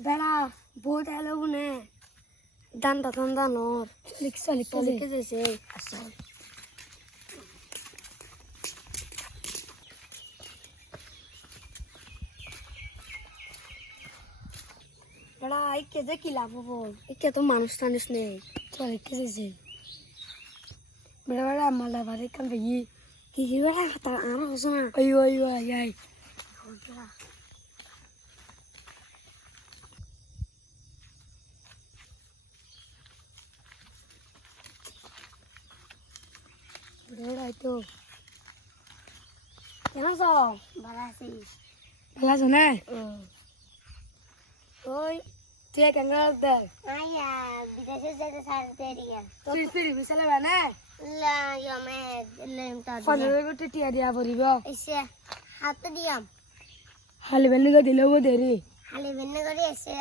বেড়া বহুত এলো বুনে দান্দা দান্দা নর লিখে যাইছে আচ্ছা বেড়া একে যে কি লাভ হবো একে তো মানুষ টানিস নেই চল লিখে যাইছে বেড়া বেড়া আমার বাড়ি কাম দেখি কি বেড়া কথা আর হস না ওই আই বেড়াই তো কেন সব ভালো আছিস ভালো আছো না ওই তুই কেঙ্গাল দে আয়া বিদেশে যেতে ছাড়তে দিয়া তুই ফিরি বিছালে বানা লা ইয়ামে লেম তা ফলের গোটে টিয়া দিয়া পড়িব এসে হাতে দিয়াম হালি বেনি গো দিলেও দেরি খালি বেন্নে করে এসে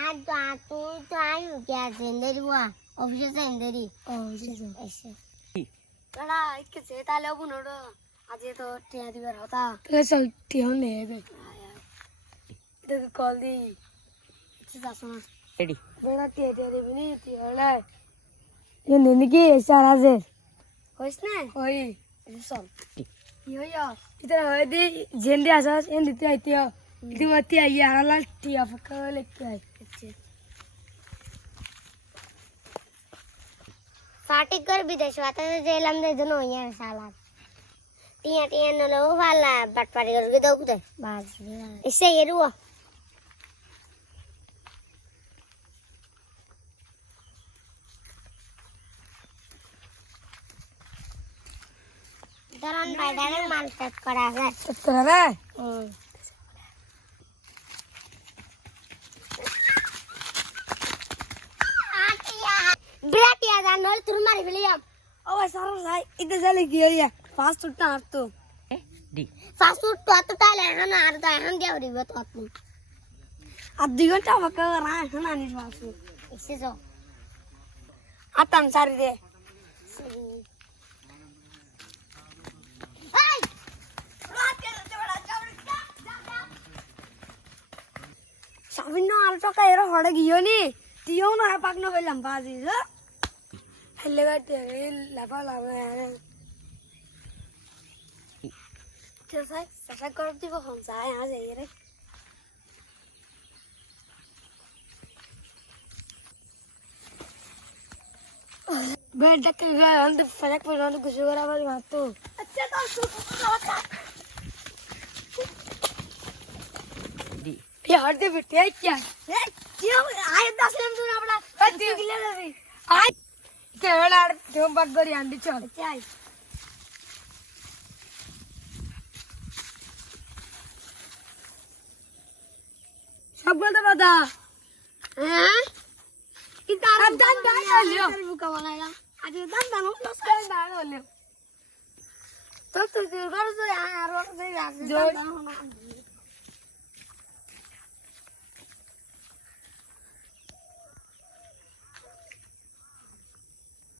আর তো তুই তো আয়ু কে জেন্দেরি ওয়া অফিসে জেন্দেরি ও এসে বেড়া ইকে যে তালে বুনড় আজ তো টিয়া দিবার হতা তাহলে চল টিয়া নে দে দেখো কল দি যাসো না রেডি বেড়া টিয়া দিবি নি টিয়া লাই ये लेने की सारा जे होइस ना होई चल यो यो इधर होय दे जेंडे आसास एन दिते आइतियो इति मती आई आला टिया पका लेके आई साटी कर विदेश वाता जेलम दे जनो या साला टिया टिया न लो वाला बटपारी कर के दो कुदे बाज इससे ये रुआ दरन बाइदारे माल सेट करा है तोरा ब्रेटिया जानल तुर मारी फिलियम ओ सारा लाई इधर चले गया फास्ट उठना आप तो डी फास्ट फूड तो ताले हन आर दा हन देव री बत अपनी आधी घंटा पका रहा है ना नहीं वासु इससे जो आतम सारी दे साबिनो आल तो का एरो हड़ गियो नी तियो ना है पाकनो पे लंबा जी जो हल्ले का तेरे लफा लावे है चल साहब सफाई कर दी वो हम साए यहाँ से ये रे बैठ तक गए हम तो फलक पर जाने कुछ करा वाली बात तो अच्छा तो यार दे बेटे क्या है क्यों आए 10 मिनट तू अपना देख ले रे आए केवल आड़ क्यों बगरी आंडी चल क्या है सब बोलते बता हां कितना अब दान दान लियो बुका बनाएगा आज दान लो सारे दान लियो तो घर से यार और से जो